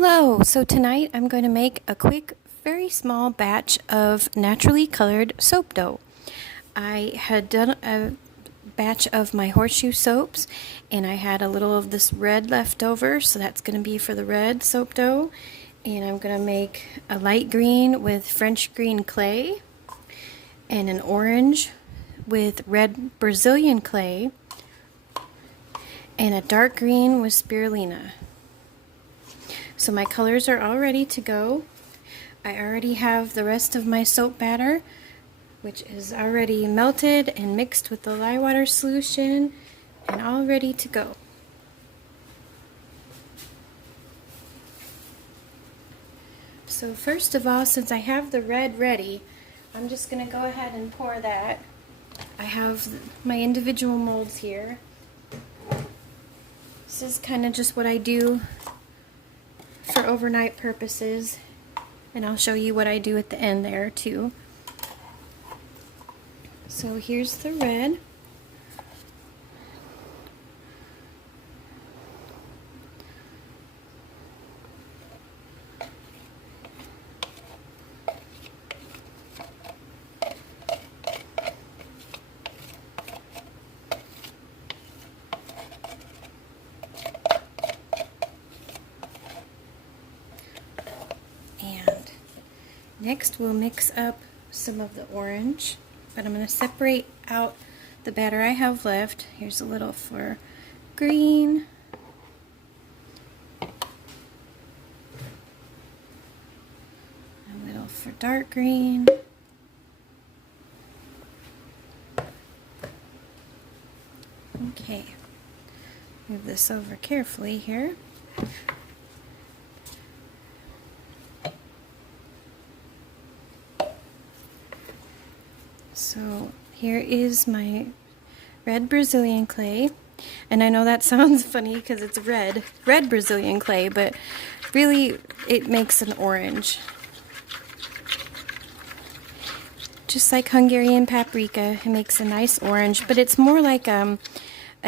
Hello, so tonight I'm going to make a quick, very small batch of naturally colored soap dough. I had done a batch of my horseshoe soaps and I had a little of this red left over, so that's going to be for the red soap dough. And I'm going to make a light green with French green clay and an orange with red Brazilian clay and a dark green with spirulina. So my colors are all ready to go. I already have the rest of my soap batter, which is already melted and mixed with the lye water solution and all ready to go. So first of all, since I have the red ready, I'm just going to go ahead and pour that. I have my individual molds here. This is kind of just what I do for overnight purposes, and I'll show you what I do at the end there too. So here's the red. And next we'll mix up some of the orange, but I'm going to separate out the batter I have left. Here's a little for green, a little for dark green, okay, move this over carefully here. So here is my red Brazilian clay, and I know that sounds funny because it's red Brazilian clay, but really it makes an orange. Just like Hungarian paprika, it makes a nice orange, but it's more like a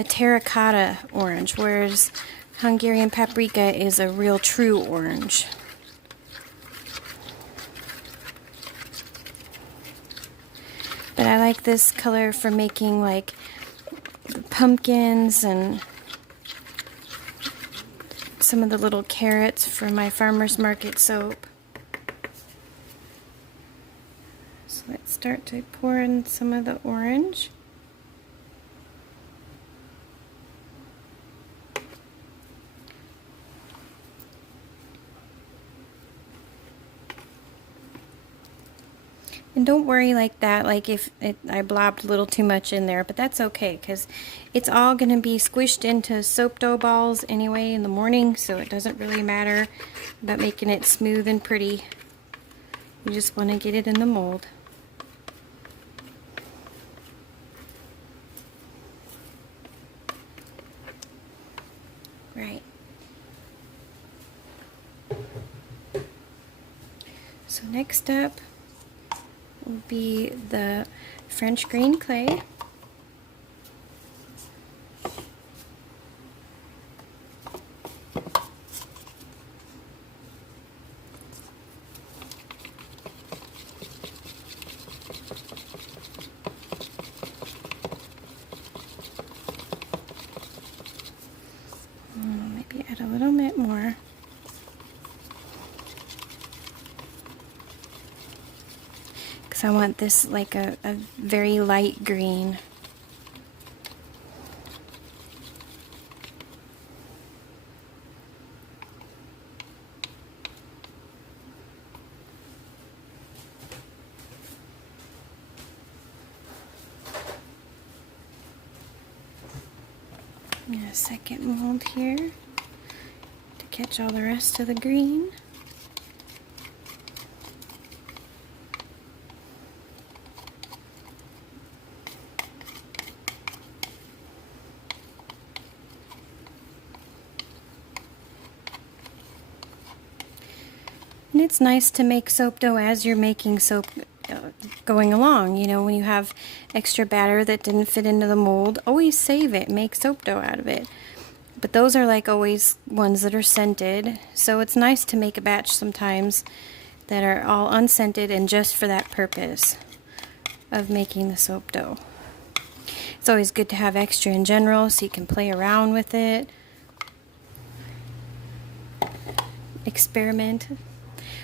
terracotta orange, whereas Hungarian paprika is a real true orange. But I like this color for making like pumpkins and some of the little carrots for my farmer's market soap. So let's start to pour in some of the orange. And don't worry like that, like if I blobbed a little too much in there, but that's okay because it's all going to be squished into soap dough balls anyway in the morning, so it doesn't really matter about making it smooth and pretty. You just want to get it in the mold. Right. So next up will be the French green clay. Maybe add a little bit more. I want this like a very light green. And a second mold here to catch all the rest of the green. And it's nice to make soap dough as you're making soap going along. You know, when you have extra batter that didn't fit into the mold, always save it, make soap dough out of it. But those are like always ones that are scented, so it's nice to make a batch sometimes that are all unscented and just for that purpose of making the soap dough. It's always good to have extra in general so you can play around with it, experiment.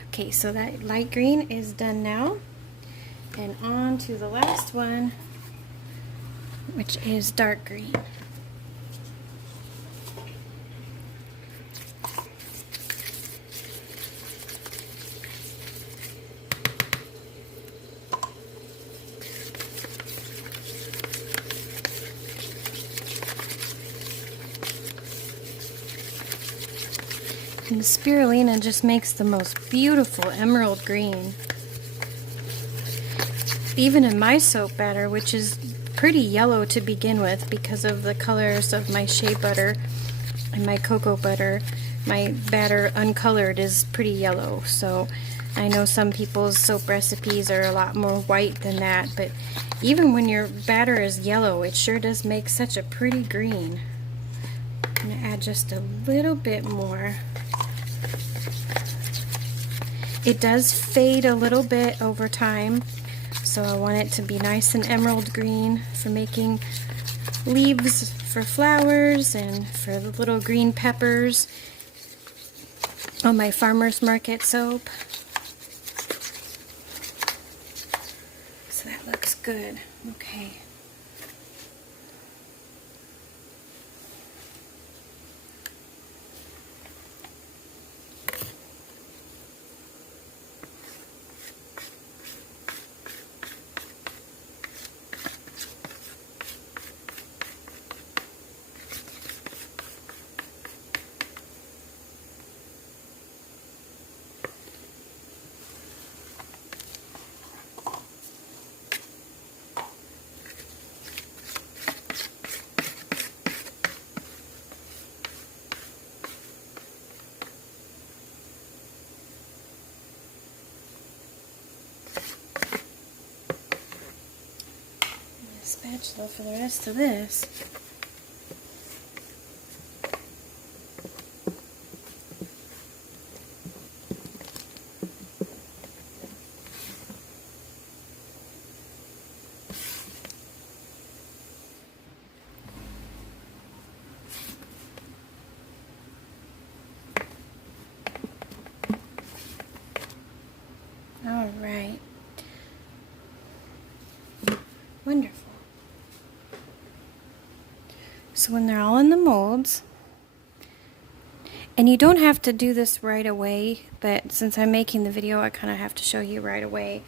Okay, so that light green is done now, and on to the last one, which is dark green. And the spirulina just makes the most beautiful emerald green. Even in my soap batter, which is pretty yellow to begin with because of the colors of my shea butter and my cocoa butter, my batter uncolored is pretty yellow. So I know some people's soap recipes are a lot more white than that, but even when your batter is yellow, it sure does make such a pretty green. I'm going to add just a little bit more. It does fade a little bit over time, so I want it to be nice and emerald green for making leaves for flowers and for the little green peppers on my farmer's market soap. So that looks good. Okay. Spatula for the rest of this. All right. Wonderful. So when they're all in the molds, and you don't have to do this right away, but since I'm making the video, I kind of have to show you right away.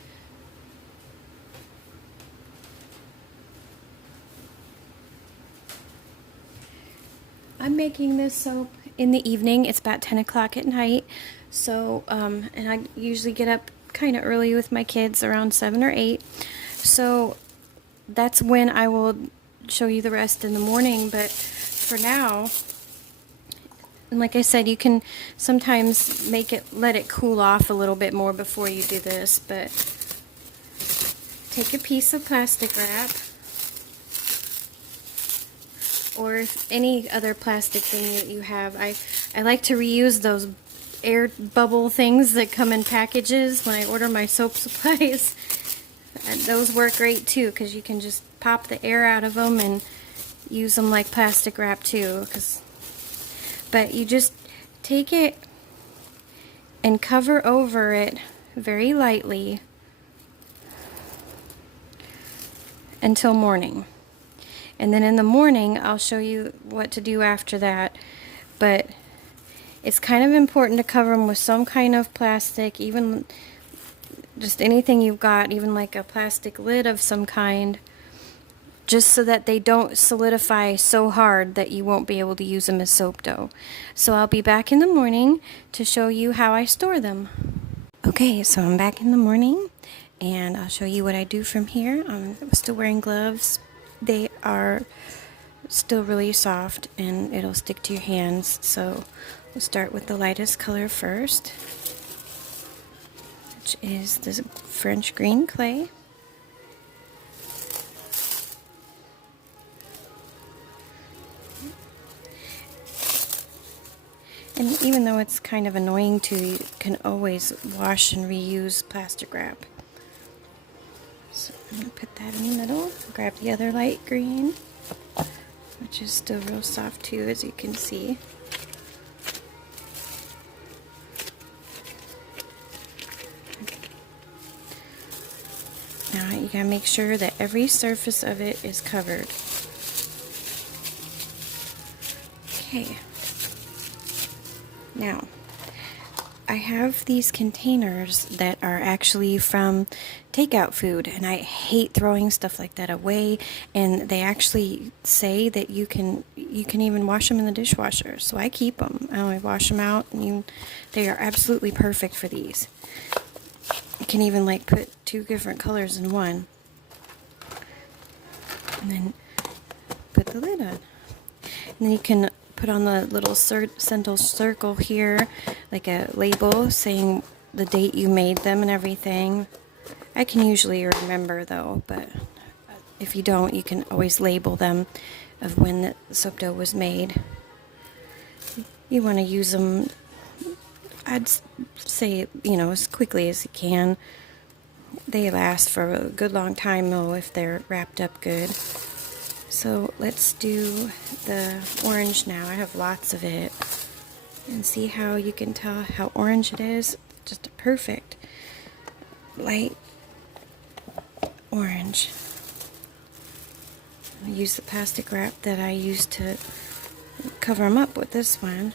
I'm making this soap in the evening. It's about 10 o'clock at night. So, and I usually get up kind of early with my kids, around 7 or 8. So that's when I will show you the rest in the morning. But for now, and like I said, you can sometimes let it cool off a little bit more before you do this. But take a piece of plastic wrap, or any other plastic thing that you have. I like to reuse those air bubble things that come in packages when I order my soap supplies. And those work great too, because you can just pop the air out of them and use them like plastic wrap too. But you just take it and cover over it very lightly until morning. And then in the morning, I'll show you what to do after that. But it's kind of important to cover them with some kind of plastic, even just anything you've got, even like a plastic lid of some kind, just so that they don't solidify so hard that you won't be able to use them as soap dough. So I'll be back in the morning to show you how I store them. Okay, so I'm back in the morning, and I'll show you what I do from here. I'm still wearing gloves. They are still really soft and it'll stick to your hands. So we'll start with the lightest color first, which is this French green clay. even though it's kind of annoying to, you can always wash and reuse plastic wrap. So I'm going to put that in the middle. Grab the other light green, which is still real soft too, as you can see. Now you gotta make sure that every surface of it is covered. Okay. Now, I have these containers that are actually from takeout food, and I hate throwing stuff like that away, and they actually say that you can even wash them in the dishwasher, so I keep them. I only wash them out, and they are absolutely perfect for these. You can even like put 2 different colors in one, and then put the lid on. And then you can put on the little central circle here, like a label saying the date you made them and everything. I can usually remember though, but if you don't, you can always label them of when the soap dough was made. You want to use them, I'd say, as quickly as you can. They last for a good long time though if they're wrapped up good. So let's do the orange now. I have lots of it. And see how you can tell how orange it is? Just a perfect light orange. I'll use the plastic wrap that I used to cover them up with this one.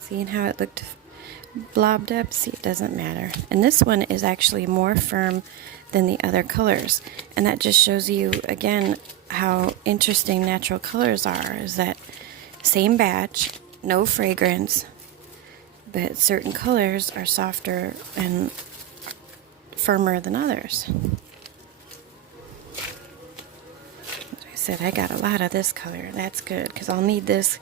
Seeing how it looked blobbed up? See, it doesn't matter. And this one is actually more firm than the other colors. And that just shows you, again, how interesting natural colors are. Is that same batch, no fragrance, but certain colors are softer and firmer than others. As I said, I got a lot of this color. That's good, because I'll need this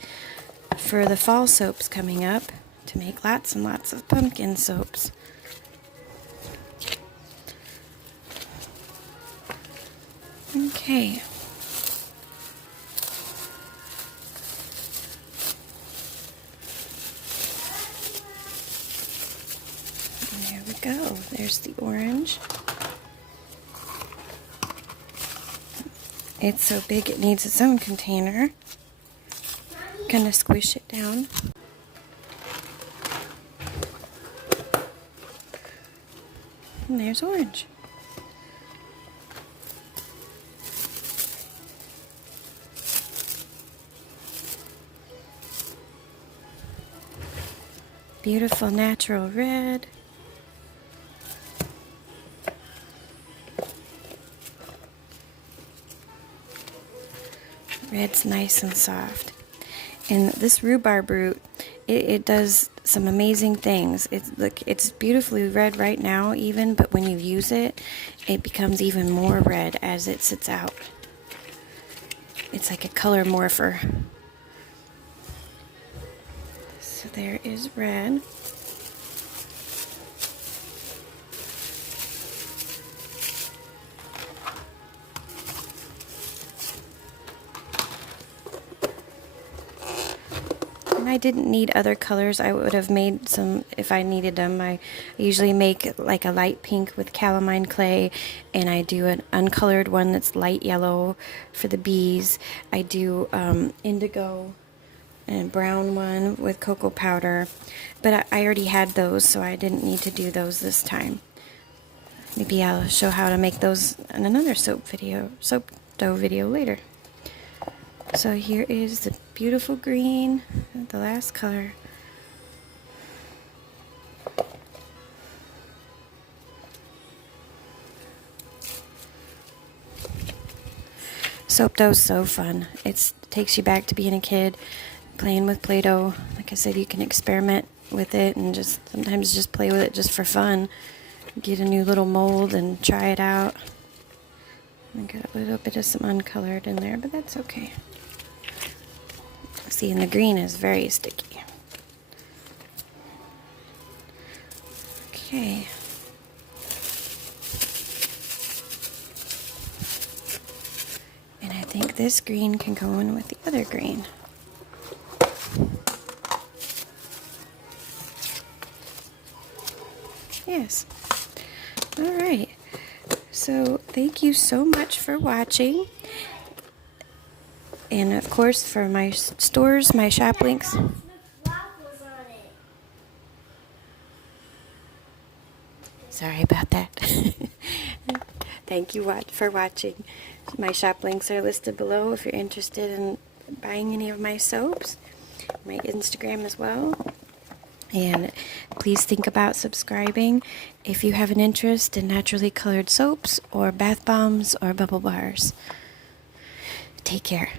for the fall soaps coming up to make lots and lots of pumpkin soaps. Okay. There we go. There's the orange. It's so big it needs its own container. Gonna squish it down. And there's orange. Beautiful natural red. Red's nice and soft. And this rhubarb root, it does some amazing things. It's beautifully red right now even, but when you use it, it becomes even more red as it sits out. It's like a color morpher. So there is red. I didn't need other colors. I would have made some if I needed them. I usually make like a light pink with calamine clay, and I do an uncolored one that's light yellow for the bees. I do indigo and brown one with cocoa powder, but I already had those, so I didn't need to do those this time. Maybe I'll show how to make those in another soap dough video later. So here is the beautiful green, the last color. Soap dough is so fun. It takes you back to being a kid, playing with Play-Doh. Like I said, you can experiment with it and sometimes just play with it just for fun. Get a new little mold and try it out. I got a little bit of some uncolored in there, but that's okay. See, and the green is very sticky. Okay. think this green can go in with the other green. Yes. All right. So thank you so much for watching. And of course for my stores, my shop links. Sorry about that. Thank you for watching. My shop links are listed below if you're interested in buying any of my soaps. My Instagram as well. And please think about subscribing if you have an interest in naturally colored soaps or bath bombs or bubble bars. Take care.